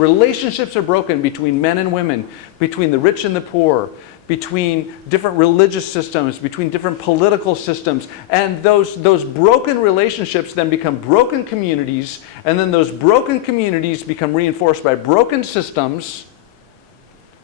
Relationships are broken between men and women, between the rich and the poor, between different religious systems, between different political systems. And those broken relationships then become broken communities, and then those broken communities become reinforced by broken systems,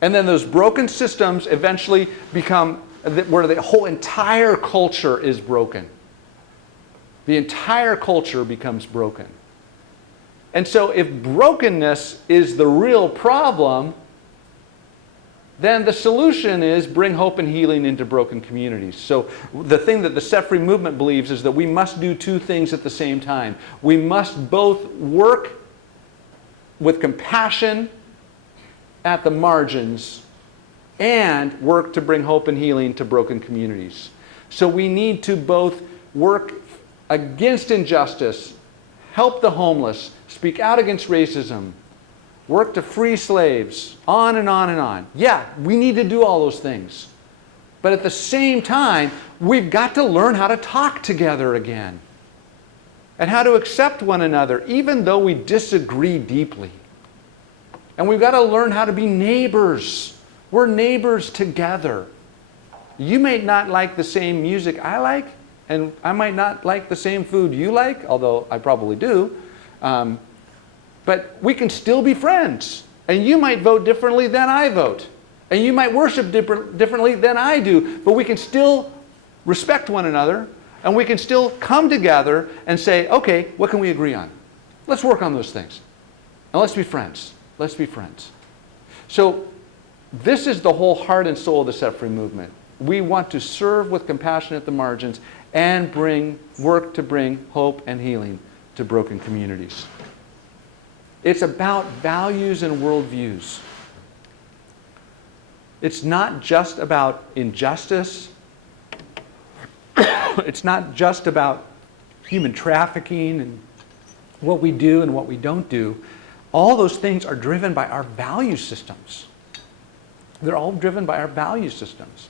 and then those broken systems eventually become where the whole entire culture is broken. The entire culture becomes broken. And so if brokenness is the real problem, then the solution is bring hope and healing into broken communities. So the thing that the set-free movement believes is that we must do two things at the same time. We must both work with compassion at the margins and work to bring hope and healing to broken communities. So we need to both work against injustice, help the homeless, speak out against racism, work to free slaves, on and on and on. Yeah, we need to do all those things. But at the same time, we've got to learn how to talk together again and how to accept one another, even though we disagree deeply. And we've got to learn how to be neighbors. We're neighbors together. You may not like the same music I like, and I might not like the same food you like, although I probably do. But we can still be friends. And you might vote differently than I vote. And you might worship differently than I do. But we can still respect one another. And we can still come together and say, okay, what can we agree on? Let's work on those things. And let's be friends. Let's be friends. So this is the whole heart and soul of the set-free movement. We want to serve with compassion at the margins and work to bring hope and healing to broken communities. It's about values and worldviews. It's not just about injustice. It's not just about human trafficking and what we do and what we don't do. All those things are driven by our value systems. They're all driven by our value systems.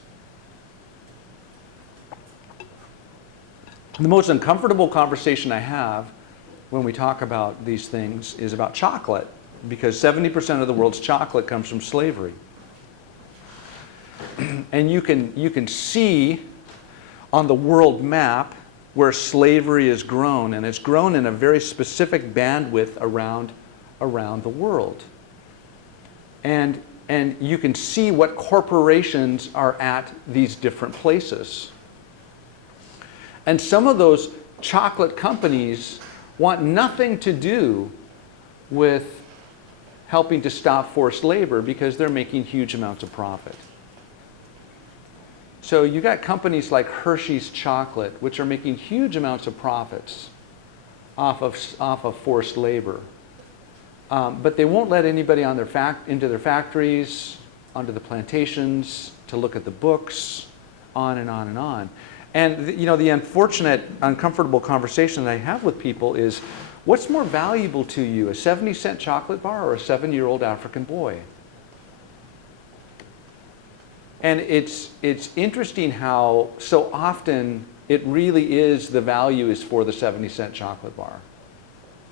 The most uncomfortable conversation I have when we talk about these things is about chocolate, because 70% of the world's chocolate comes from slavery. And you can see on the world map where slavery is grown, and it's grown in a very specific bandwidth around the world. And you can see what corporations are at these different places. And some of those chocolate companies want nothing to do with helping to stop forced labor because they're making huge amounts of profit. So you got companies like Hershey's Chocolate, which are making huge amounts of profits off of forced labor. But they won't let anybody into their factories, onto the plantations, to look at the books, on and on and on. And the unfortunate, uncomfortable conversation that I have with people is, what's more valuable to you, a 70-cent chocolate bar or a 7-year-old African boy? And it's interesting how so often it really is the value is for the 70-cent chocolate bar,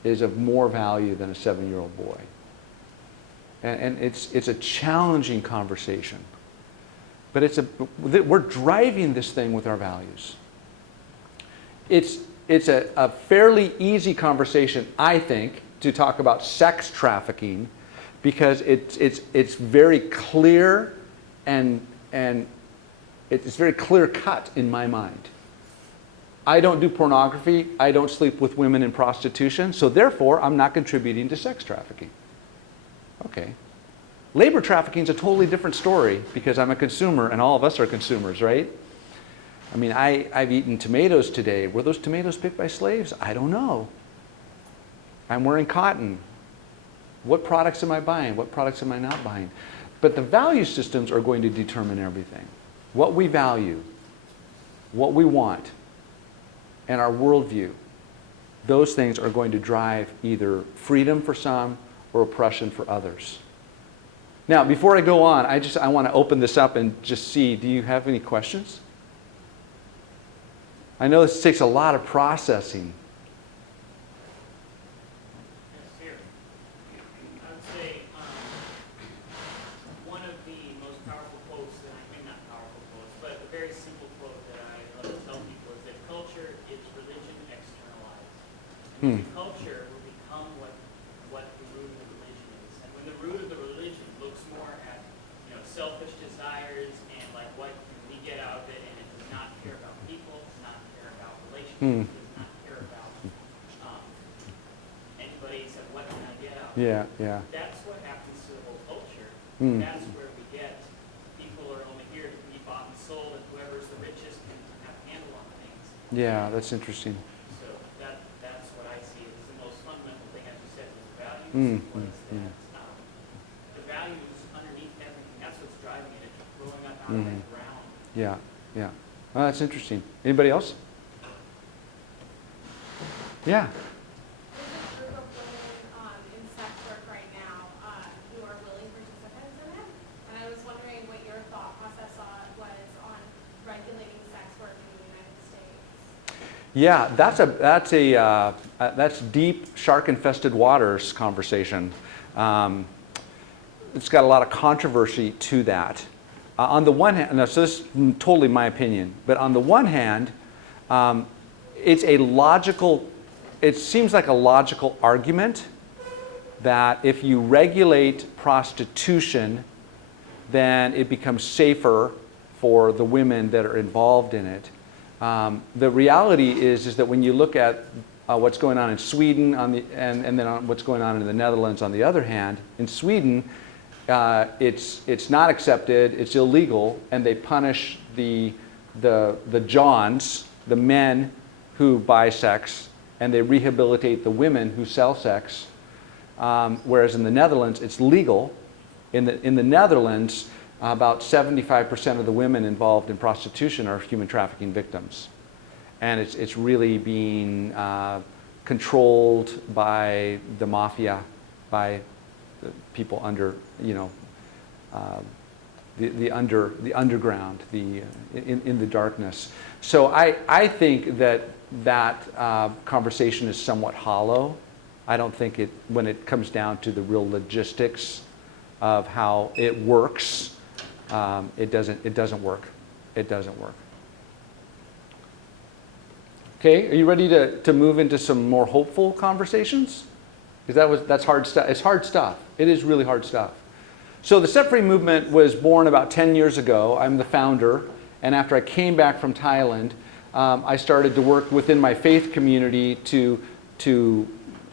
is of more value than a 7-year-old boy. And it's a challenging conversation. But we're driving this thing with our values. It's a fairly easy conversation, I think, to talk about sex trafficking, because it's very clear and it's very clear cut in my mind. I don't do pornography. I don't sleep with women in prostitution. So therefore, I'm not contributing to sex trafficking. Okay. Labor trafficking is a totally different story, because I'm a consumer and all of us are consumers, right? I mean, I've eaten tomatoes today. Were those tomatoes picked by slaves? I don't know. I'm wearing cotton. What products am I buying? What products am I not buying? But the value systems are going to determine everything. What we value, what we want, and our worldview. Those things are going to drive either freedom for some or oppression for others. Now, before I go on, I want to open this up and just see, do you have any questions? I know this takes a lot of processing. Yes, here. I would say The culture will become what the root of the religion is. And when the root of the religion looks more at, selfish desires and like what can we get out of it, and it does not care about people, does not care about relationships, does not care about anybody except what can I get out of it. Yeah, yeah. That's what happens to the whole culture. That's where we get people are only here to be bought and sold, and whoever's the richest can have a handle on things. Yeah, that's interesting. So that's what I see as the most fundamental thing, as you said, was the values. The values underneath everything, that's what's driving it. It's growing up out of that ground. Yeah, yeah. Well, that's interesting. Anybody else? Yeah. There's a group of women in sex work right now who are willing participants in it, and I was wondering what your thought process was on regulating sex work in the United States. Yeah, that's deep shark-infested waters conversation. It's got a lot of controversy to that. On the one hand, so this is totally my opinion, but on the one hand, it seems like a logical argument that if you regulate prostitution, then it becomes safer for the women that are involved in it. The reality is that when you look at what's going on in Sweden and then on what's going on in the Netherlands on the other hand, in Sweden, it's not accepted, it's illegal, and they punish the Johns, the men who buy sex, and they rehabilitate the women who sell sex. Whereas in the Netherlands, it's legal. In the Netherlands, about 75% of the women involved in prostitution are human trafficking victims. And it's really being controlled by the mafia, by the people under, the underground, in the darkness. So I think that conversation is somewhat hollow. I don't think when it comes down to the real logistics of how it works, it doesn't work. It doesn't work. Okay, are you ready to move into some more hopeful conversations? Because that's hard stuff. It's hard stuff. It is really hard stuff. So the Set Free movement was born about 10 years ago. I'm the founder, and after I came back from Thailand, I started to work within my faith community to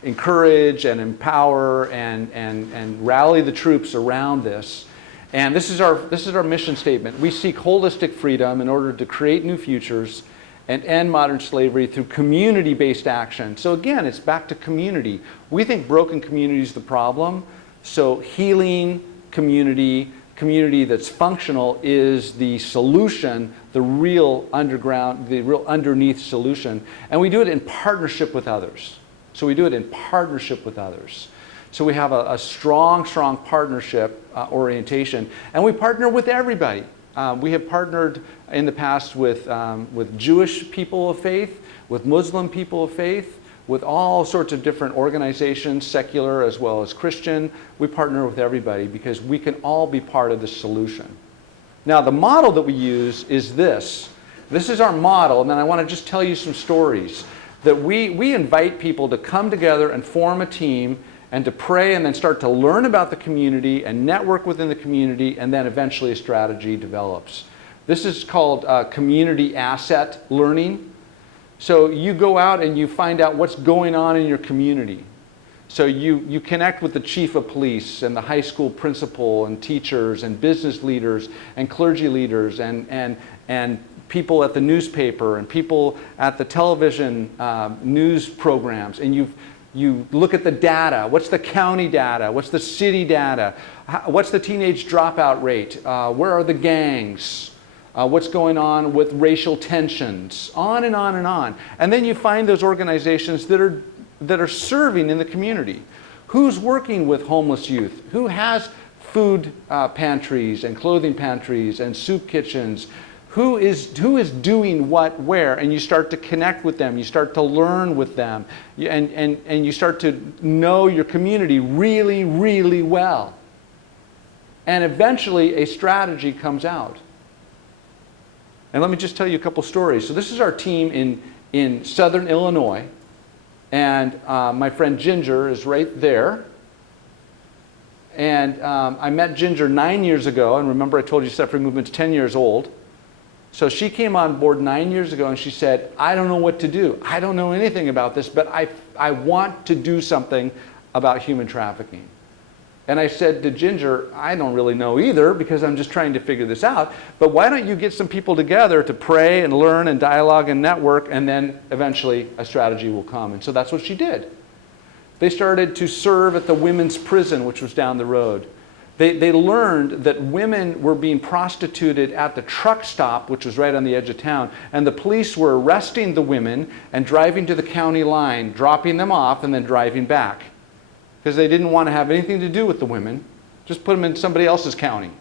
encourage and empower and rally the troops around this. And this is our mission statement. We seek holistic freedom in order to create new futures and end modern slavery through community-based action. So again, it's back to community. We think broken community is the problem. So healing community that's functional is the solution, the real underground, the real underneath solution. And we do it in partnership with others. So we do it in partnership with others. So we have a strong partnership orientation, and we partner with everybody. We have partnered in the past with Jewish people of faith, with Muslim people of faith, with all sorts of different organizations, secular as well as Christian. We partner with everybody because we can all be part of the solution. Now, the model that we use is this. This is our model, and then I want to just tell you some stories. That we invite people to come together and form a team and to pray and then start to learn about the community and network within the community, and then eventually a strategy develops. This is called community asset learning. So you go out and you find out what's going on in your community. So you connect with the chief of police and the high school principal and teachers and business leaders and clergy leaders and people at the newspaper and people at the television news programs, and you look at the data. What's the county data? What's the city data? What's the teenage dropout rate? Where are the gangs? What's going on with racial tensions? On and on and on. And then you find those organizations that are serving in the community. Who's working with homeless youth? Who has food pantries and clothing pantries and soup kitchens? Who is doing what where? And you start to connect with them. You start to learn with them. And you start to know your community really, really well. And eventually a strategy comes out. And let me just tell you a couple stories. So this is our team in Southern Illinois. And my friend Ginger is right there. And I met Ginger 9 years ago. And remember, I told you Set Free Movement's 10 years old. So she came on board 9 years ago and she said, I don't know what to do. I don't know anything about this, but I want to do something about human trafficking. And I said to Ginger, I don't really know either because I'm just trying to figure this out. But why don't you get some people together to pray and learn and dialogue and network, and then eventually a strategy will come. And so that's what she did. They started to serve at the women's prison, which was down the road. They learned that women were being prostituted at the truck stop, which was right on the edge of town, and the police were arresting the women and driving to the county line, dropping them off, and then driving back. Because they didn't want to have anything to do with the women, just put them in somebody else's county.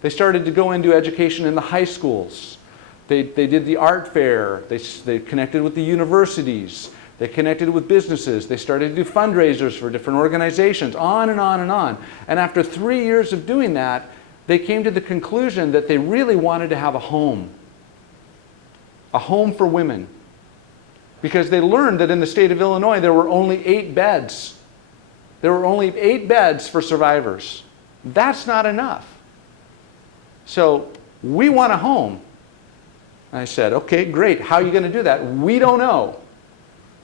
They started to go into education in the high schools. They did the art fair. They connected with the universities. They connected with businesses. They started to do fundraisers for different organizations, on and on and on. And after 3 years of doing that, they came to the conclusion that they really wanted to have a home for women. Because they learned that in the state of Illinois, there were only 8 beds. There were only 8 beds for survivors. That's not enough. So we want a home. I said, okay, great. How are you going to do that? We don't know.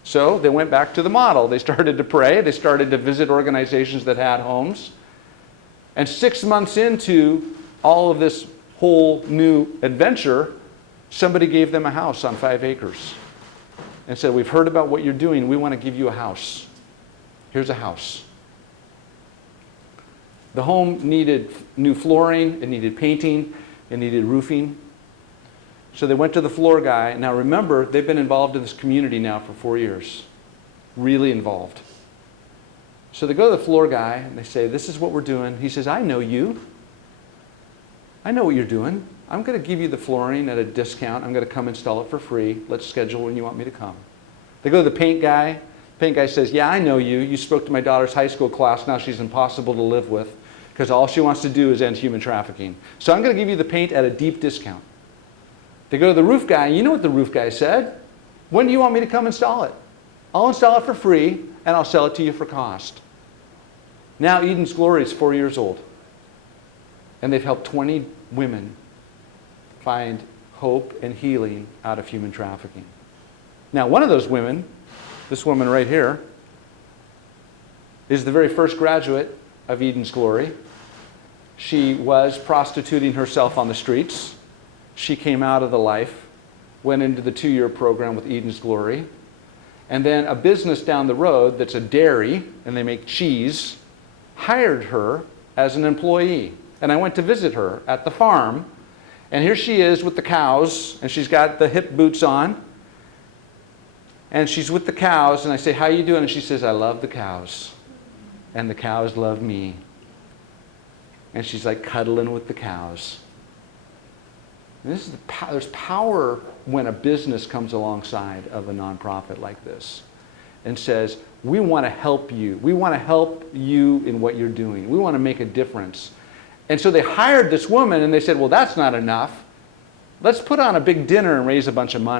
So they went back to the model. They started to pray. They started to visit organizations that had homes. And 6 months into all of this whole new adventure, somebody gave them a house on 5 acres and said, we've heard about what you're doing. We want to give you a house. Here's a house. The home needed new flooring. It needed painting. It needed roofing. So they went to the floor guy. Now remember, they've been involved in this community now for 4 years. Really involved. So they go to the floor guy and they say, this is what we're doing. He says, I know you. I know what you're doing. I'm going to give you the flooring at a discount. I'm going to come install it for free. Let's schedule when you want me to come. They go to the paint guy. The paint guy says, yeah, I know you. You spoke to my daughter's high school class. Now she's impossible to live with because all she wants to do is end human trafficking. So I'm going to give you the paint at a deep discount. They go to the roof guy, and you know what the roof guy said. When do you want me to come install it? I'll install it for free, and I'll sell it to you for cost. Now Eden's Glory is 4 years old, and they've helped 20 women find hope and healing out of human trafficking. Now one of those women, this woman right here, is the very first graduate of Eden's Glory. She was prostituting herself on the streets. She came out of the life, went into the 2-year program with Eden's Glory, and then a business down the road that's a dairy, and they make cheese, hired her as an employee. And I went to visit her at the farm, and here she is with the cows, and she's got the hip boots on, and she's with the cows, and I say, how you doing? And she says, I love the cows, and the cows love me. And she's like cuddling with the cows. And this is there's power when a business comes alongside of a nonprofit like this and says, we want to help you. We want to help you in what you're doing. We want to make a difference. And so they hired this woman and they said, well, that's not enough. Let's put on a big dinner and raise a bunch of money.